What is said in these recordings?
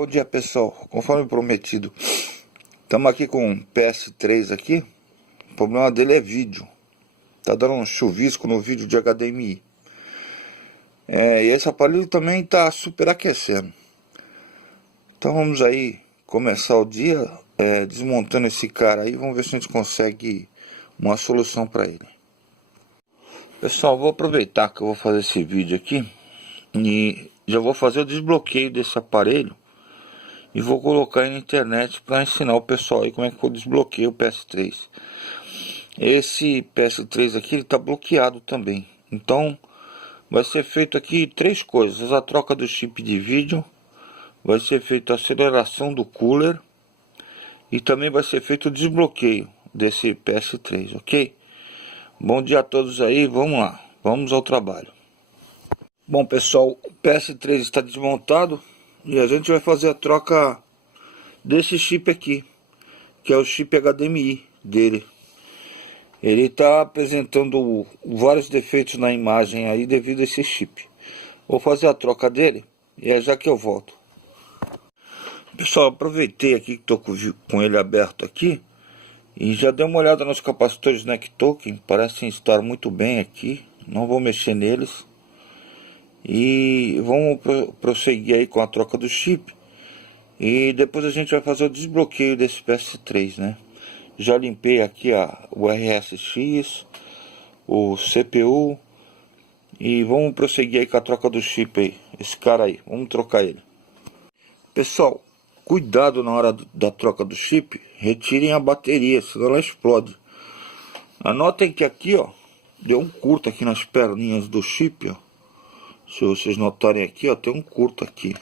Bom dia, pessoal. Conforme prometido, estamos aqui com um PS3 aqui. O problema dele é vídeo. Tá dando um chuvisco no vídeo de HDMI. E esse aparelho também está superaquecendo. Então vamos aí começar o dia desmontando esse cara aí. Vamos ver se a gente consegue uma solução para ele. Pessoal, vou aproveitar que eu vou fazer esse vídeo aqui e já vou fazer o desbloqueio desse aparelho e vou colocar aí na internet para ensinar o pessoal aí como é que eu desbloqueio o PS3. Esse PS3 aqui ele está bloqueado também. Então vai ser feito aqui três coisas: a troca do chip de vídeo, vai ser feita a aceleração do cooler e também vai ser feito o desbloqueio desse PS3, ok? Bom dia a todos aí, vamos lá, vamos ao trabalho. Bom pessoal, o PS3 está desmontado e a gente vai fazer a troca desse chip aqui, que é o chip HDMI dele. Ele está apresentando vários defeitos na imagem aí devido a esse chip. Vou fazer a troca dele e é já que eu volto. Pessoal, aproveitei aqui que estou com ele aberto aqui e já dei uma olhada nos capacitores NEC Token. Parecem estar muito bem aqui, não vou mexer neles. E vamos prosseguir aí com a troca do chip. E depois a gente vai fazer o desbloqueio desse PS3, né? Já limpei aqui o RSX, o CPU. E vamos prosseguir aí com a troca do chip aí. Esse cara aí, vamos trocar ele. Pessoal, cuidado na hora da troca do chip. Retirem a bateria, senão ela explode. Anotem que aqui, ó, deu um curto aqui nas perninhas do chip, ó. Se vocês notarem aqui, ó, tem um curto aqui.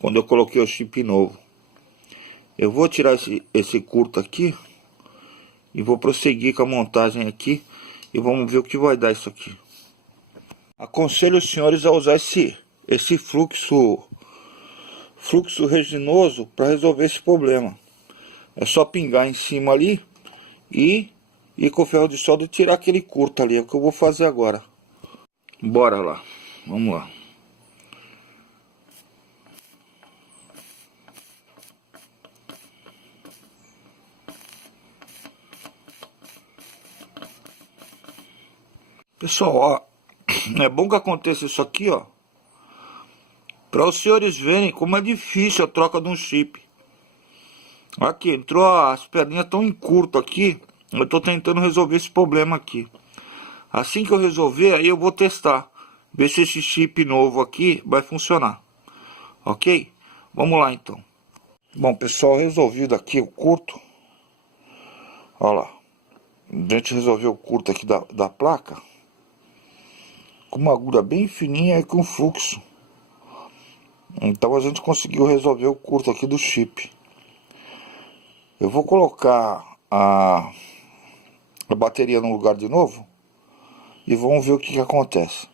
Quando eu coloquei o chip novo. Eu vou tirar esse curto aqui e vou prosseguir com a montagem aqui e vamos ver o que vai dar isso aqui. Aconselho os senhores a usar esse fluxo resinoso para resolver esse problema. É só pingar em cima ali e com o ferro de solda tirar aquele curto ali. É o que eu vou fazer agora. Bora lá, vamos lá. Pessoal, ó, é bom que aconteça isso aqui, ó, para os senhores verem como é difícil a troca de um chip. Aqui, entrou, as perninhas estão em curto aqui. Eu estou tentando resolver esse problema aqui. Assim que eu resolver, aí eu vou testar, ver se esse chip novo aqui vai funcionar. Ok? Vamos lá então. Bom pessoal, resolvido aqui o curto. Olha lá. A gente resolveu o curto aqui da placa. Com uma agulha bem fininha e com fluxo. Então a gente conseguiu resolver o curto aqui do chip. Eu vou colocar a bateria no lugar de novo e vamos ver o que acontece.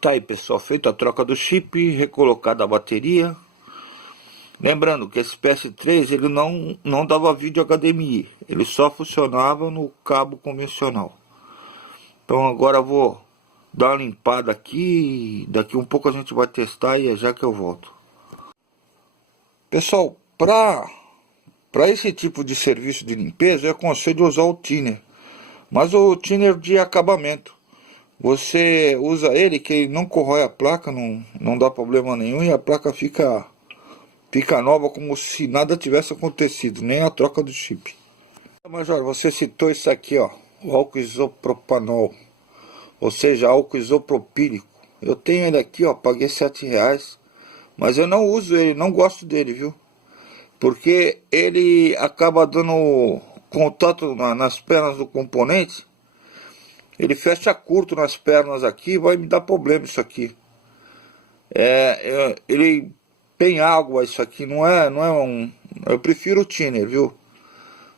Tá aí pessoal, feita a troca do chip, recolocada a bateria. Lembrando que esse PS3 ele não dava vídeo HDMI, ele só funcionava no cabo convencional. Então agora eu vou dar uma limpada aqui, daqui um pouco a gente vai testar e é já que eu volto. Pessoal, para esse tipo de serviço de limpeza eu aconselho usar o thinner, mas o thinner de acabamento. Você usa ele que ele não corrói a placa, não dá problema nenhum e a placa fica nova como se nada tivesse acontecido, nem a troca do chip. Major, você citou isso aqui, ó, o álcool isopropanol. Ou seja, álcool isopropílico. Eu tenho ele aqui, ó, paguei R$7. Mas eu não uso ele, não gosto dele, viu? Porque ele acaba dando contato nas pernas do componente. Ele fecha curto nas pernas aqui, vai me dar problema isso aqui. Ele tem água isso aqui, não é um... Eu prefiro o thinner, viu?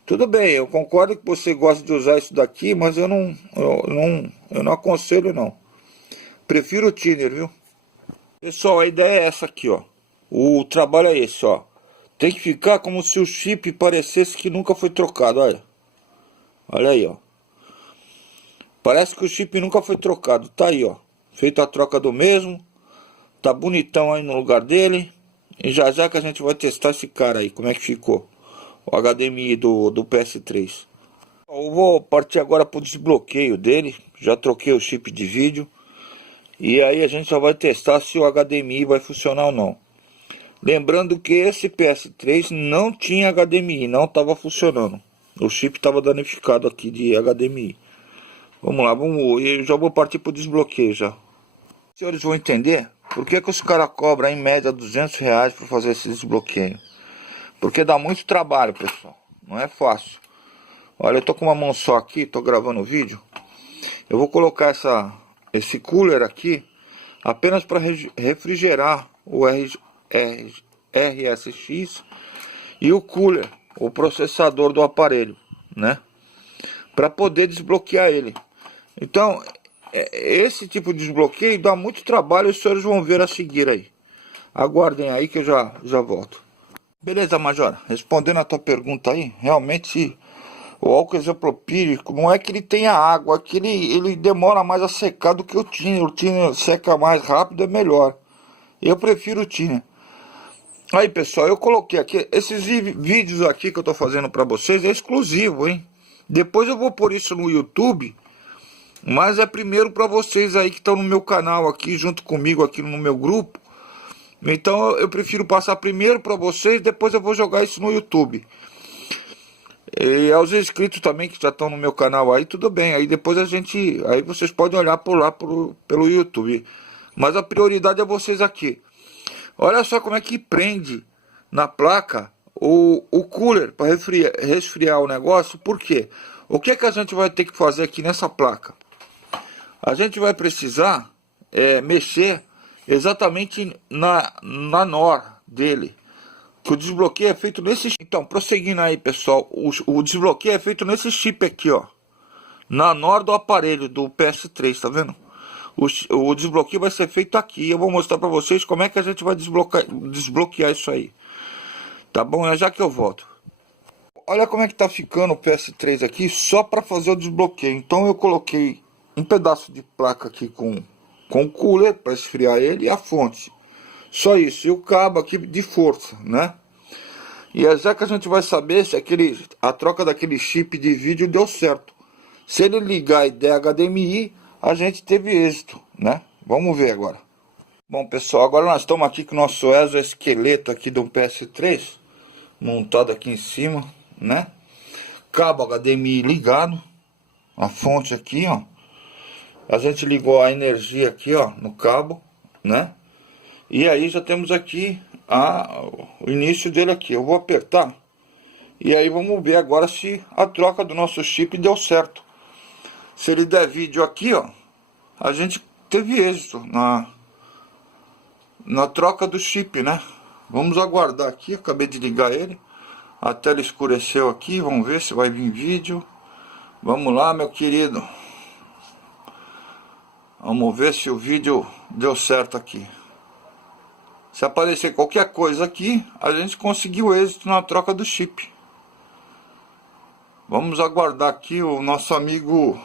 Tudo bem, eu concordo que você gosta de usar isso daqui, mas eu não aconselho não. Prefiro o thinner, viu? Pessoal, a ideia é essa aqui, ó. O trabalho é esse, ó. Tem que ficar como se o chip parecesse que nunca foi trocado, olha. Olha aí, ó. Parece que o chip nunca foi trocado, tá aí, ó. Feita a troca do mesmo. Tá bonitão aí no lugar dele. E já já que a gente vai testar esse cara aí, como é que ficou o HDMI do PS3. Eu vou partir agora para o desbloqueio dele. Já troquei o chip de vídeo. E aí a gente só vai testar se o HDMI vai funcionar ou não. Lembrando que esse PS3 não tinha HDMI, não estava funcionando. O chip estava danificado aqui de HDMI. Vamos lá, eu já vou partir para o desbloqueio já. Os senhores vão entender por que os caras cobram em média R$200 para fazer esse desbloqueio. Porque dá muito trabalho, pessoal. Não é fácil. Olha, eu tô com uma mão só aqui, tô gravando o vídeo. Eu vou colocar esse cooler aqui apenas para refrigerar o RSX e o cooler, o processador do aparelho, né? Para poder desbloquear ele. Então, esse tipo de desbloqueio dá muito trabalho, os senhores vão ver a seguir aí. Aguardem aí que eu já volto. Beleza, Major? Respondendo a tua pergunta aí, realmente o álcool isopropílico não é que ele tenha água, é que ele demora mais a secar do que o thinner. O thinner seca mais rápido, é melhor. Eu prefiro o thinner. Aí, pessoal, eu coloquei aqui, esses vídeos aqui que eu tô fazendo para vocês é exclusivo, hein? Depois eu vou pôr isso no YouTube, mas é primeiro para vocês aí que estão no meu canal aqui, junto comigo aqui no meu grupo. Então eu prefiro passar primeiro para vocês, depois eu vou jogar isso no YouTube. E aos inscritos também que já estão no meu canal aí, tudo bem. Aí depois aí vocês podem olhar por lá pelo YouTube. Mas a prioridade é vocês aqui. Olha só como é que prende na placa o cooler para resfriar o negócio. Por quê? O que é que a gente vai ter que fazer aqui nessa placa? A gente vai precisar mexer exatamente na NOR dele. Que o desbloqueio é feito nesse... Então, prosseguindo aí, pessoal, o desbloqueio é feito nesse chip aqui, ó. Na NOR do aparelho do PS3, tá vendo? O desbloqueio vai ser feito aqui. Eu vou mostrar pra vocês como é que a gente vai desbloquear isso aí. Tá bom? É já que eu volto. Olha como é que tá ficando o PS3 aqui só para fazer o desbloqueio. Então eu coloquei um pedaço de placa aqui com cooler para esfriar ele e a fonte. Só isso. E o cabo aqui de força, né? E é já que a gente vai saber se a troca daquele chip de vídeo deu certo. Se ele ligar e der HDMI, a gente teve êxito, né? Vamos ver agora. Bom, pessoal, agora nós estamos aqui com o nosso exoesqueleto aqui do PS3 montado aqui em cima, né? Cabo HDMI ligado, a fonte aqui, ó. A gente ligou a energia aqui, ó, no cabo, né? E aí já temos aqui o início dele aqui. Eu vou apertar e aí vamos ver agora se a troca do nosso chip deu certo. Se ele der vídeo aqui, ó, a gente teve êxito na troca do chip, né? Vamos aguardar aqui, acabei de ligar ele. A tela escureceu aqui, vamos ver se vai vir vídeo. Vamos lá, meu querido. Vamos ver se o vídeo deu certo aqui. Se aparecer qualquer coisa aqui, a gente conseguiu êxito na troca do chip. Vamos aguardar aqui o nosso amigo.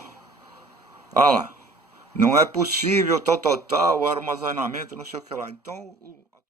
Olha lá. Não é possível, tal, o armazenamento, não sei o que lá. Então